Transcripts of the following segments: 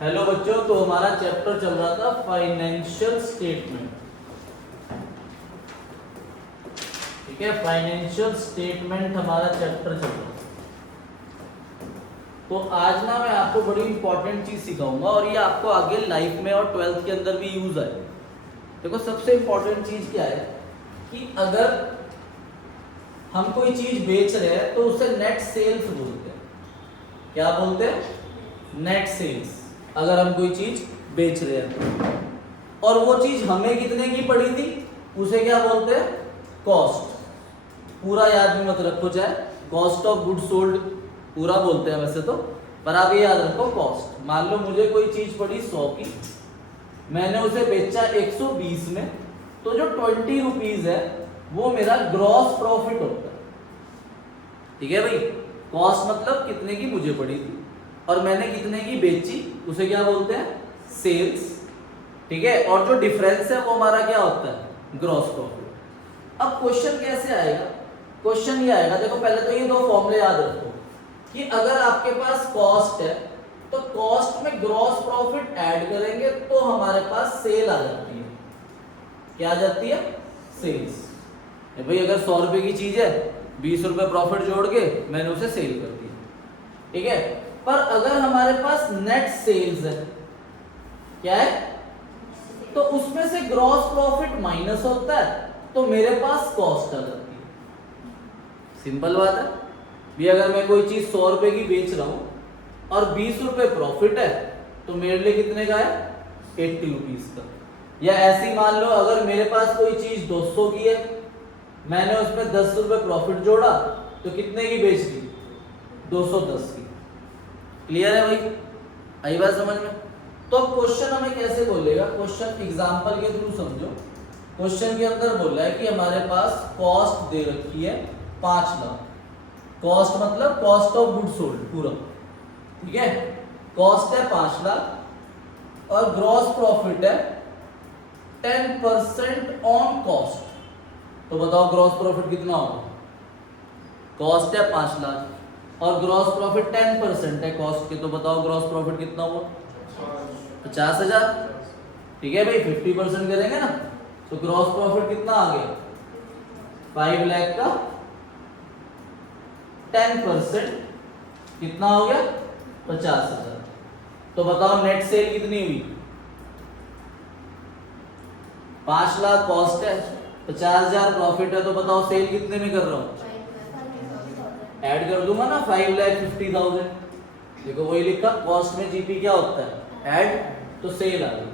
Hello बच्चों, तो हमारा चैप्टर चल रहा था फाइनेंशियल स्टेटमेंट। ठीक है, फाइनेंशियल स्टेटमेंट हमारा चैप्टर चल रहा था। तो आज ना मैं आपको बड़ी इंपॉर्टेंट चीज सिखाऊंगा और ये आपको आगे लाइफ में और 12th के अंदर भी यूज आए। देखो, सबसे इंपॉर्टेंट चीज क्या है कि अगर हम कोई चीज बेच रहे हैं तो उसे नेट सेल्स बोलते हैं। क्या बोलते हैं? Net sales. अगर हम कोई चीज बेच रहे हैं और वो चीज हमें कितने की पड़ी थी, उसे क्या बोलते हैं? कॉस्ट। पूरा याद में मत रखो, चाहे कॉस्ट ऑफ गुड सोल्ड पूरा बोलते हैं वैसे तो, पर आप ये याद रखो कॉस्ट। मान लो मुझे कोई चीज पड़ी 100 की, मैंने उसे बेचा 120 में, तो जो 20 रुपीज है वो मेरा ग्रॉस प्रॉफिट होता है। ठीक है भाई, कॉस्ट मतलब कितने की मुझे पड़ी थी और मैंने कितने की बेची, उसे क्या बोलते हैं? सेल्स। ठीक है, और जो डिफरेंस है वो हमारा क्या होता है? Gross profit. अब क्वेश्चन कैसे आएगा? क्वेश्चन ये आएगा, देखो पहले तो ये दो फॉर्मूले याद रखो कि अगर आपके पास कॉस्ट है तो कॉस्ट में ग्रॉस प्रॉफिट ऐड करेंगे तो हमारे पास सेल आ जाती है। क्या आ जाती है? सेल्स। भाई अगर 100 रुपए की चीज है, 20 रुपए प्रॉफिट जोड़ के मैंने उसे सेल कर दिया। ठीक है, पर अगर हमारे पास नेट सेल्स है, क्या है? तो उसमें से ग्रॉस प्रॉफिट माइनस होता है तो मेरे पास कॉस्ट आ जाती है। सिंपल बात है भी। अगर मैं कोई चीज 100 रुपए की बेच रहा हूं और 20 रुपए प्रॉफिट है तो मेरे लिए कितने का है? 80 रुपीज का। या ऐसी मान लो अगर मेरे पास कोई चीज 200 की है, मैंने उसमें 10 रुपए प्रॉफिट जोड़ा तो कितने की बेच दी? 210 की। क्लियर है भाई? आई बात समझ में? तो क्वेश्चन हमें कैसे बोलेगा? क्वेश्चन एग्जांपल के थ्रू समझो। क्वेश्चन के अंदर बोला है कि हमारे पास कॉस्ट दे रखी है 5 लाख। कॉस्ट मतलब कॉस्ट ऑफ गुड सोल्ड पूरा। ठीक है, कॉस्ट है 5 लाख और ग्रॉस प्रॉफिट है 10% ऑन कॉस्ट। तो बताओ ग्रॉस प्रॉफिट कितना होगा? कॉस्ट है 5 लाख और ग्रॉस प्रॉफिट 10% है कॉस्ट के, तो बताओ ग्रॉस प्रॉफिट कितना हुआ? 50,000। ठीक है भाई, 50% करेंगे ना तो ग्रॉस प्रॉफिट कितना आ गया? 5 लाख का 10% कितना हो गया? 50,000। तो बताओ नेट सेल कितनी हुई? 5 लाख कॉस्ट है, 50,000 प्रॉफिट है, तो बताओ सेल कितने में कर रहा हूं? ऐड कर दूंगा ना, 5,50,000। देखो वही लिखा, कॉस्ट में जीपी क्या होता है? ऐड, तो सेल आ गई।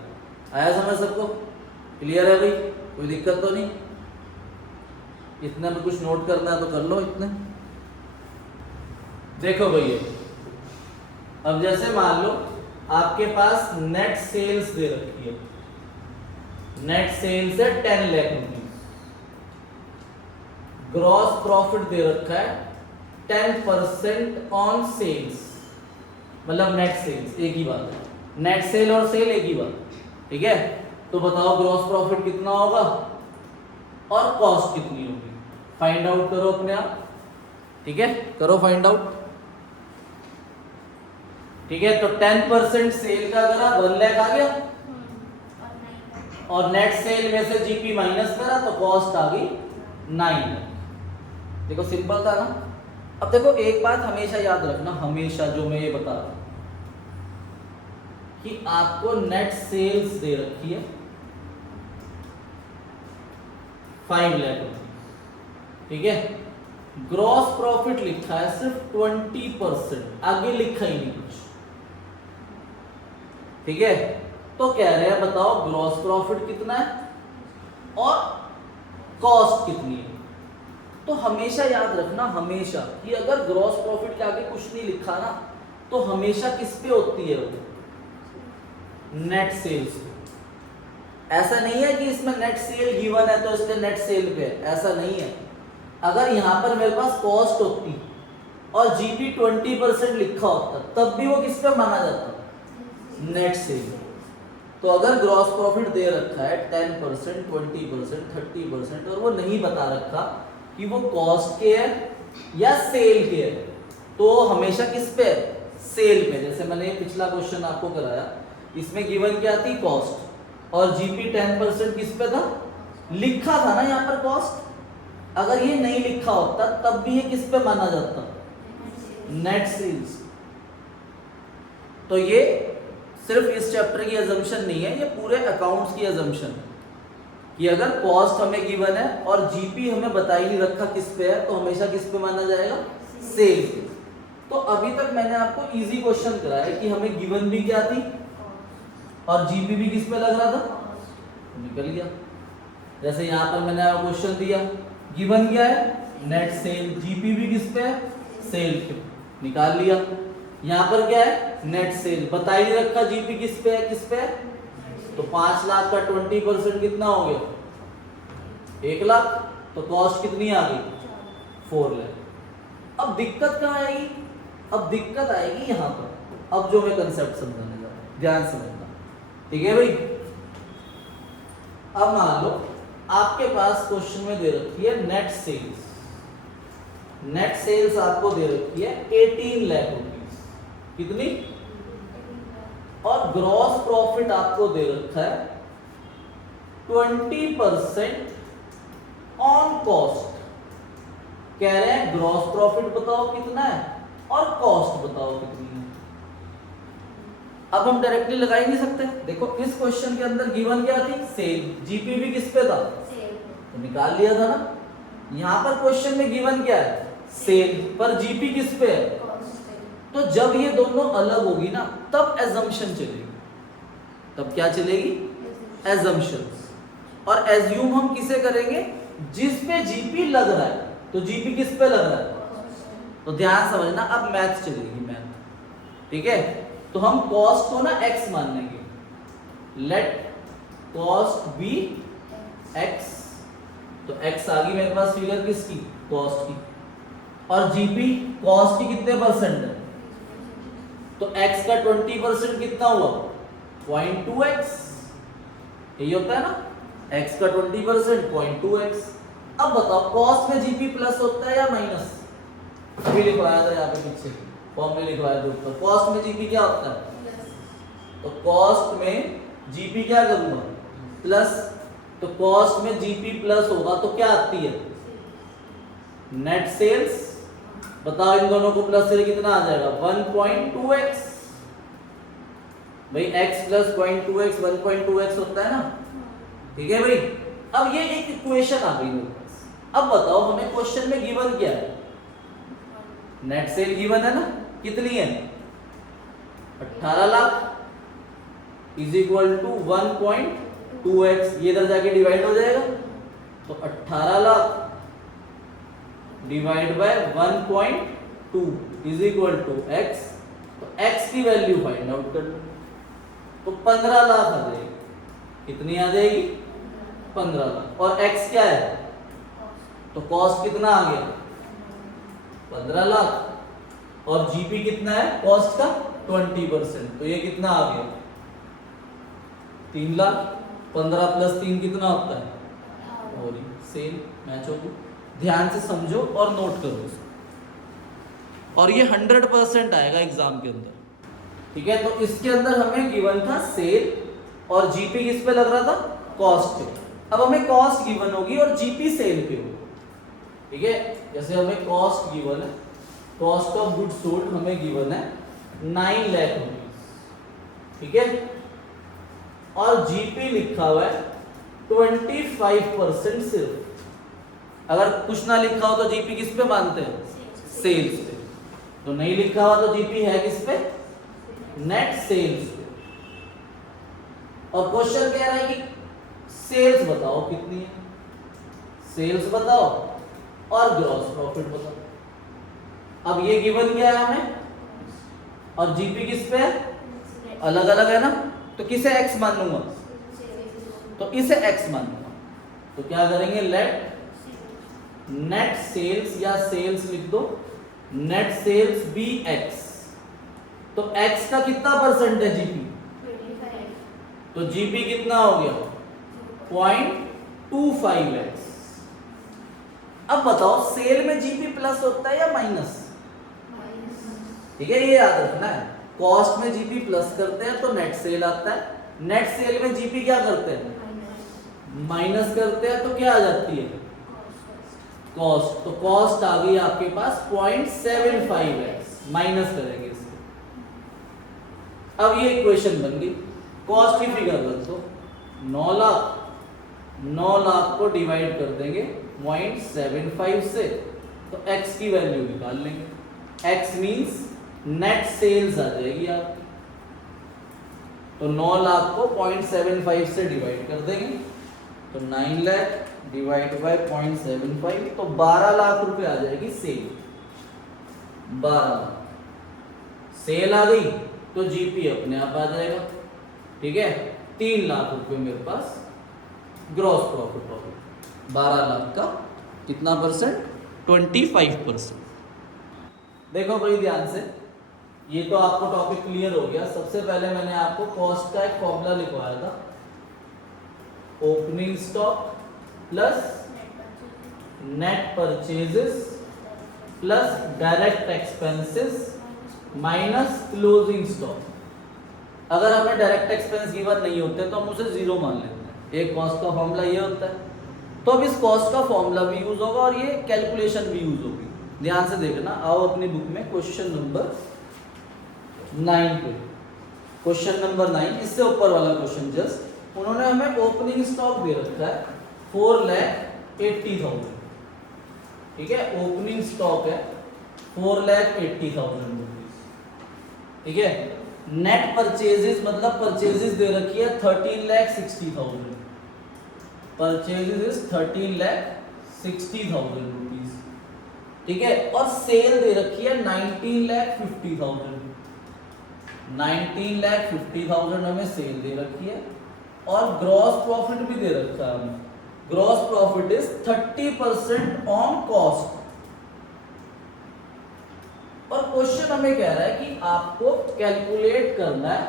आया समझ सबको? क्लियर है भाई? कोई दिक्कत तो नहीं? इतना में कुछ नोट करना है तो कर लो इतने। देखो भैया, अब जैसे मान लो आपके पास नेट सेल्स दे रखी है। नेट सेल्स है 10 लाख रुपीज। ग्रॉस प्रॉफिट दे रखा है 10% ऑन सेल्स, मतलब नेट सेल्स एक ही बात है। नेट सेल और सेल एक ही बात। ठीक है, तो बताओ ग्रॉस प्रॉफिट कितना होगा और कॉस्ट कितनी होगी? फाइंड आउट करो अपने आप। ठीक है, करो फाइंड आउट। ठीक है, तो 10% सेल का करा 1 लाख आ गया और नेट सेल में से जीपी माइनस करा तो कॉस्ट आ गई 9 लाख। देखो सिंपल था ना? अब देखो एक बात हमेशा याद रखना, हमेशा जो मैं ये बता रहा हूं कि आपको नेट सेल्स दे रखी है 5 लाख रुपीज। ठीक है, ग्रॉस प्रॉफिट लिखा है सिर्फ 20%, आगे लिखा ही नहीं कुछ। ठीक है, तो कह रहे हैं बताओ ग्रॉस प्रॉफिट कितना है और कॉस्ट कितनी है। तो हमेशा याद रखना, हमेशा, कि अगर ग्रॉस प्रॉफिट के आगे कुछ नहीं लिखा ना तो हमेशा किस पे होती है वो? Net sales. ऐसा नहीं है कि इसमें नेट सेल गिवन है तो इसके नेट सेल पे है, ऐसा नहीं है। अगर यहां पर मेरे पास कॉस्ट होती और जीपी 20% लिखा होता तब भी वो किस पे माना जाता? Net cell. तो अगर ग्रॉस प्रॉफिट दे रखा है 10%, 20%, 30% और वो नहीं बता रखा कि वो कॉस्ट के है या सेल के है, तो हमेशा किस पे? सेल पे। जैसे मैंने ये पिछला क्वेश्चन आपको कराया, इसमें गिवन क्या थी, कॉस्ट, और जीपी 10% किस पे था, लिखा था ना यहाँ पर कॉस्ट। अगर ये नहीं लिखा होता तब भी ये किस पे माना जाता, नेट सेल्स। तो ये सिर्फ इस चैप्टर की अजम्पशन नहीं है, ये पूरे अकाउंट्स की अजम्पशन है कि अगर कॉस्ट हमें गिवन है और जीपी हमें बता ही नहीं रखा किस पे है, तो हमेशा किस पे माना जाएगा, सेल्स पे। तो अभी तक मैंने आपको इजी क्वेश्चन कराया कि हमें गिवन भी क्या थी और जीपी भी किस पे लग रहा था, निकल गया। जैसे यहाँ पर मैंने आपको क्वेश्चन दिया, गिवन क्या है, नेट सेल, जीपी भी किस पे है, सेल पे, निकाल लिया। यहाँ पर क्या है, नेट सेल, बता ही नहीं रखा जीपी किस पे है, किस पे है, तो 5 लाख का 20% कितना हो गया, 1 लाख, तो कॉस्ट कितनी आ गई, 4 लाख। अब दिक्कत कहाँ आएगी, अब दिक्कत आएगी यहाँ पर। अब जो मैं कंसेप्ट समझाने जा रहा हूँ, ध्यान समझना, ठीक है भाई। अब मान लो आपके पास क्वेश्चन में दे रखी है नेट सेल्स, नेट सेल्स आपको दे रखी है 18 लाख रुपीस, कितनी, और ग्रॉस प्रॉफिट आपको दे रखा है 20% ऑन कॉस्ट। कह रहे हैं ग्रॉस प्रॉफिट बताओ कितना है और कॉस्ट बताओ कितनी है। अब हम डायरेक्टली लगा ही नहीं सकते। देखो इस क्वेश्चन के अंदर गिवन क्या थी, सेल, जीपी भी किस पे था, तो निकाल लिया था ना। यहां पर क्वेश्चन में गिवन क्या है, सेल, पर जीपी किस पे है, तो जब ये दोनों अलग होगी ना तब एजम्पशन चलेगी। तब क्या चलेगी, एजम्पशंस। और एज्यूम हम किसे करेंगे, जिस पे जीपी लग रहा है, तो जीपी किस पे लग रहा है, तो ध्यान समझना। अब मैथ चलेगी, मैथ, ठीक है। तो हम कॉस्ट को ना x मान लेंगे, लेट कॉस्ट बी x, तो x आ गई मेरे पास फिगर किसकी, कॉस्ट की, और जीपी कॉस्ट की कितने परसेंट है, तो x का 20% कितना हुआ, 0.2x, यही होता है ना, x का 20% 0.2x। अब बताओ कॉस्ट में जीपी प्लस होता है या माइनस, अभी लिखवाया था यहाँ पे पीछे फॉर्म में लिखवाया था ऊपर, कॉस्ट में जीपी क्या होता है, तो कॉस्ट में जीपी क्या करूंगा, प्लस, तो कॉस्ट में जीपी प्लस होगा तो क्या आती है, नेट सेल्स। बताओ इन दोनों को प्लस से कितना आ जाएगा, 1.2x, भाई x प्लस 0.2x 1.2x होता है ना, ठीक है भाई। अब ये एक इक्वेशन आ गई मेरे पास। अब बताओ हमें क्वेश्चन में गिवन क्या है, नेट सेल गिवन है ना, कितनी है, 18 lakh is equal to 1.2x, ये इधर जाके डिवाइड हो जाएगा, तो 18 lakh divide by 1.2 is equal to x, तो x की वैल्यू फाइंड आउट कर लो, तो 15 लाख आ जाएगी, कितनी आ जाएगी, 15 लाख। और x क्या है, तो कॉस्ट कितना आ गया, 15 लाख, और जीपी कितना है कॉस्ट का 20%, तो ये कितना आ गया, 3 लाख। 15 प्लस 3 कितना होता है, और सेम मैच होगी। ध्यान से समझो और नोट करो इसको, और ये 100% आएगा एग्जाम के अंदर, ठीक है। तो इसके अंदर हमें गिवन था सेल और जीपी किस पे लग रहा था, कॉस्ट पे। अब हमें कॉस्ट गिवन होगी और जीपी सेल पे होगी, ठीक है। जैसे हमें कॉस्ट गिवन है, कॉस्ट ऑफ गुड्स सोल्ड हमें गिवन है 9 लाख रुपीस, ठीक है, और जीपी लिखा हुआ है 25% सिर्फ। अगर कुछ ना लिखा हो तो जीपी किस पे मानते हैं, सेल्स पे, तो नहीं लिखा हुआ तो जीपी है किस पे, नेट सेल्स पे। और क्वेश्चन कह रहा है कि सेल्स बताओ कितनी है, सेल्स बताओ और ग्रॉस प्रॉफिट बताओ। अब ये गिवन क्या है हमें, और जीपी किस पे है, अलग अलग है ना, तो किसे x मान लूंगा, तो इसे x मान लूंगा। तो क्या करेंगे, लेट नेट सेल्स या सेल्स लिख दो, नेट सेल्स बी x, तो x का कितना परसेंट है जीपी, 25, तो जीपी कितना हो गया 0.25x। अब बताओ सेल में जीपी प्लस होता है या माइनस, ठीक है, ये याद रखना है। कॉस्ट में जीपी प्लस करते हैं तो नेट सेल आता है, नेट सेल में जीपी क्या करते हैं, माइनस करते हैं तो क्या आ जाती है, कॉस्ट। तो कॉस्ट आ गई आपके पास 0.75x, माइनस करेंगे इसको। अब ये इक्वेशन बन गई, कॉस्ट की फिगर रख दो, 9 लाख को डिवाइड कर देंगे 0.75 से, तो x की वैल्यू निकाल लेंगे। x मींस नेट सेल्स आ जाएगी आपकी। तो 9 लाख को 0.75 से डिवाइड कर देंगे, तो 9 लाख डिवाइड बाय 0.75, तो 12 लाख रुपए आ जाएगी सेल। 12 लाख सेल आ गई तो जीपी अपने आप आ जाएगा। ठीक है, 3 लाख रुपए मेरे पास ग्रॉस प्रॉफिट हो गया। 12 लाख का कितना परसेंट, 25%। देखो भाई ध्यान से, ये तो आपको टॉपिक क्लियर हो गया। सबसे पहले मैंने आपको कॉस्ट का एक फॉर्मूला लिखवाया था, opening stock plus net purchases plus direct expenses minus closing stock. अगर हमें डायरेक्ट एक्सपेंस गिवन नहीं होते तो हम उसे जीरो मान लेते हैं। एक कॉस्ट का फॉर्मूला ये होता है, तो अब इस कॉस्ट का फॉर्मूला भी यूज होगा और ये कैलकुलेशन भी यूज होगी। ध्यान से देखना, आओ अपनी बुक में क्वेश्चन नंबर 9 पे, क्वेश्चन नंबर 9, इससे ऊपर वाला क्वेश्चन जस्ट, उन्होंने हमें ओपनिंग स्टॉक दे रखा है 4,80,000। ठीक है, ओपनिंग स्टॉक है 4,80,000 रुपीज। ठीक है, नेट परचेजेस मतलब परचेजेस दे रखी है 13,60,000, परचेजेस इज 13,60,000 रुपीज। ठीक है, और सेल दे रखी है 19,50,000, 19,50,000 हमें सेल दे रखी है, और ग्रॉस प्रॉफिट भी दे रखा है हमें। Gross profit is 30% on cost. और क्वेश्चन हमें कह रहा है कि आपको कैलकुलेट करना है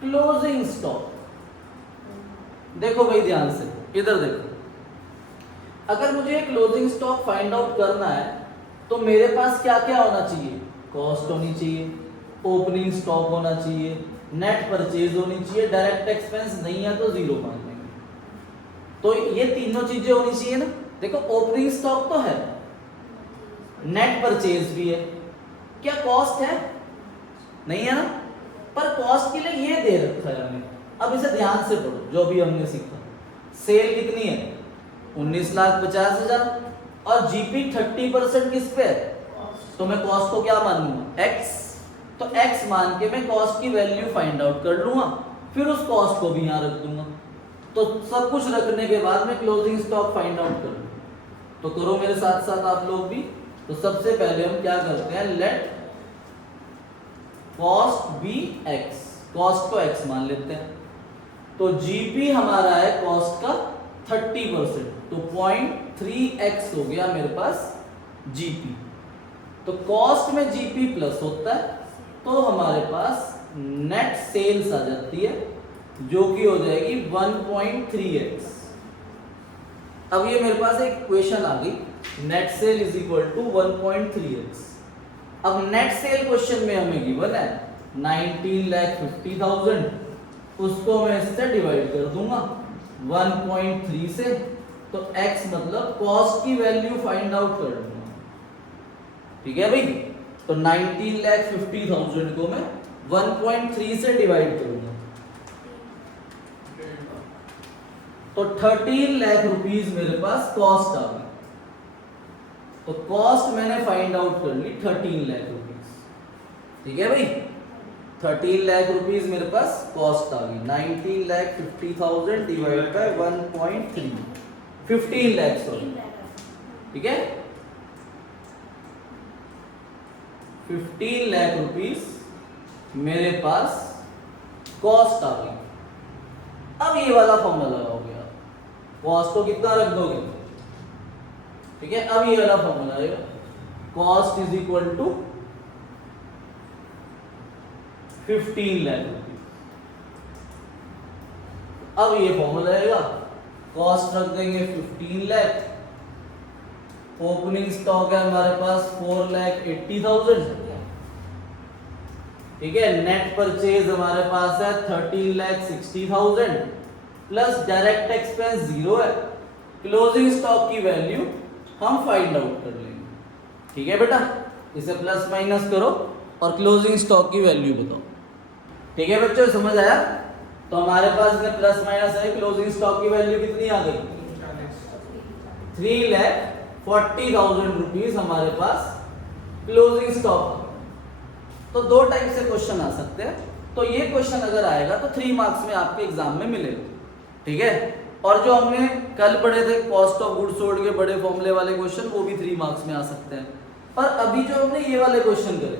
क्लोजिंग स्टॉक। देखो भाई ध्यान से, इधर देखो, अगर मुझे क्लोजिंग स्टॉक फाइंड आउट करना है तो मेरे पास क्या क्या होना चाहिए, कॉस्ट होनी चाहिए, ओपनिंग स्टॉक होना चाहिए, नेट परचेज होनी चाहिए, डायरेक्ट एक्सपेंस नहीं है तो जीरो मान लेंगे। तो ये तीनों चीजें होनी चाहिए ना। देखो ओपनिंग स्टॉक तो है, नेट परचेज भी है, क्या कॉस्ट है, नहीं है ना, पर कॉस्ट के लिए ये दे रखा है हमें। अब इसे ध्यान से पढ़ो, जो भी हमने सीखा। सेल कितनी है, 19,50,000, और जीपी 30% किस पे है, तो मैं कॉस्ट को क्या मानूंगा, एक्स। तो एक्स मान के मैं कॉस्ट की वैल्यू फाइंड आउट कर लूंगा, फिर उस कॉस्ट को भी यहां रख दूंगा। तो सब कुछ रखने के बाद मैं क्लोजिंग स्टॉक फाइंड आउट कर लूँ। तो करो मेरे साथ साथ आप लोग भी। तो सबसे पहले हम क्या करते हैं, let cost be X, cost को एक्स मान लेते हैं। तो जीपी हमारा है कॉस्ट का 30%, तो 0.3x हो गया मेरे पास जीपी। तो कॉस्ट में जीपी प्लस होता है तो हमारे पास नेट सेल्स आ जाती है, जो कि हो जाएगी 1.3x। अब ये मेरे पास एक इक्वेशन आ गई, net sale is equal to 1.3x। अब नेट सेल क्वेश्चन में हमें गिवन है 19,50,000, उसको मैं इससे डिवाइड कर दूंगा 1.3 से, तो x मतलब कॉस्ट की वैल्यू फाइंड आउट कर दूंगा। ठीक है भाई, तो 19,50,000 को मैं 1.3 से डिवाइड करूंगा, तो 13 लाख रुपीस मेरे पास कॉस्ट आ गई। तो कॉस्ट मैंने फाइंड आउट कर ली 13 लाख रुपीस। ठीक है भाई, 13 लाख रुपीस मेरे पास कॉस्ट आ गई। 19,50,000 डिवाइड बाय 1.3, 15 लाख सॉरी। ठीक है, 15 लाख रुपीस मेरे पास कॉस्ट आ गई। अब ये वाला फॉर्मूला लगाओगे आप, कॉस्ट को कितना रख दोगे। ठीक है, अब ये वाला फॉर्मूला आएगा, cost is equal to 15 lakh rupees. अब ये फॉर्मूला आएगा, कॉस्ट रख देंगे 15 लाख, ओपनिंग स्टॉक है हमारे पास 4,80,000, ठीक है। नेट परचेज हमारे पास है 13,60,000 प्लस डायरेक्ट एक्सपेंस 0 है। क्लोजिंग स्टॉक की वैल्यू हम फाइंड आउट कर लेंगे, ठीक है बेटा। इसे प्लस माइनस करो और क्लोजिंग स्टॉक की वैल्यू बताओ, ठीक है बच्चों, समझ आया। तो हमारे पास में प्लस माइनस है, क्लोजिंग स्टॉक की वैल्यू कितनी आ गई 3,40,000 रुपीज हमारे पास क्लोजिंग स्टॉक। तो दो टाइप से क्वेश्चन आ सकते हैं। तो ये क्वेश्चन अगर आएगा तो 3 मार्क्स में आपके एग्जाम में मिलेगा, ठीक है। और जो हमने कल पढ़े थे कॉस्ट ऑफ गुड्स सोल्ड के बड़े फॉर्मूले वाले क्वेश्चन, वो भी 3 मार्क्स में आ सकते हैं। और अभी जो हमने ये वाले क्वेश्चन करे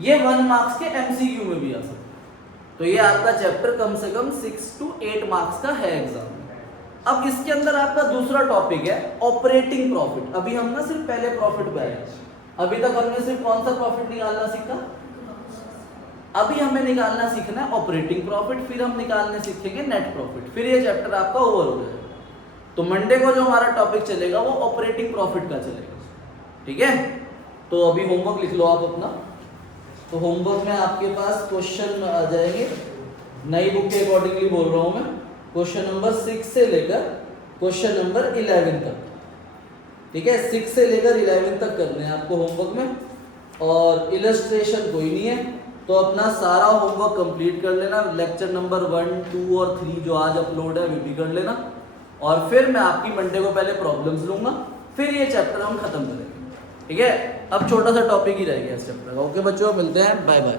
ये 1 मार्क्स के एमसीक्यू में भी आ सकते हैं। तो ये आपका चैप्टर कम से कम 6 to 8 मार्क्स का है एग्जाम में। अब इसके अंदर आपका दूसरा टॉपिक है ऑपरेटिंग प्रॉफिट। अभी हम ना सिर्फ पहले प्रॉफिट पे आए, अभी तक हमने सिर्फ कौन सा प्रॉफिट निकालना सीखा। अभी हमें निकालना सीखना है ऑपरेटिंग प्रॉफिट, फिर हम निकालने सीखेंगे नेट प्रॉफिट, फिर ये चैप्टर आपका ओवर हो जाएगा। तो मंडे को जो हमारा टॉपिक चलेगा वो ऑपरेटिंग प्रॉफिट का चलेगा, ठीक है। तो अभी होमवर्क लिख लो आप अपना। तो होमवर्क में आपके पास क्वेश्चन आ जाएंगे, नई बुक के अकॉर्डिंगली बोल रहा हूं मैं, क्वेश्चन नंबर 6 से लेकर क्वेश्चन नंबर 11 तक, ठीक है। 6 से लेकर 11 तक करने हैं आपको होमवर्क में, और इलस्ट्रेशन कोई नहीं है। तो अपना सारा होमवर्क कंप्लीट कर लेना, लेक्चर नंबर 1, 2 और 3 जो आज अपलोड है वो भी कर लेना। और फिर मैं आपकी मंडे को पहले प्रॉब्लम्स लूंगा, फिर ये चैप्टर हम खत्म करेंगे, ठीक है। अब छोटा सा टॉपिक ही रह गया इस चैप्टर का। ओके बच्चों, मिलते हैं, बाय बाय।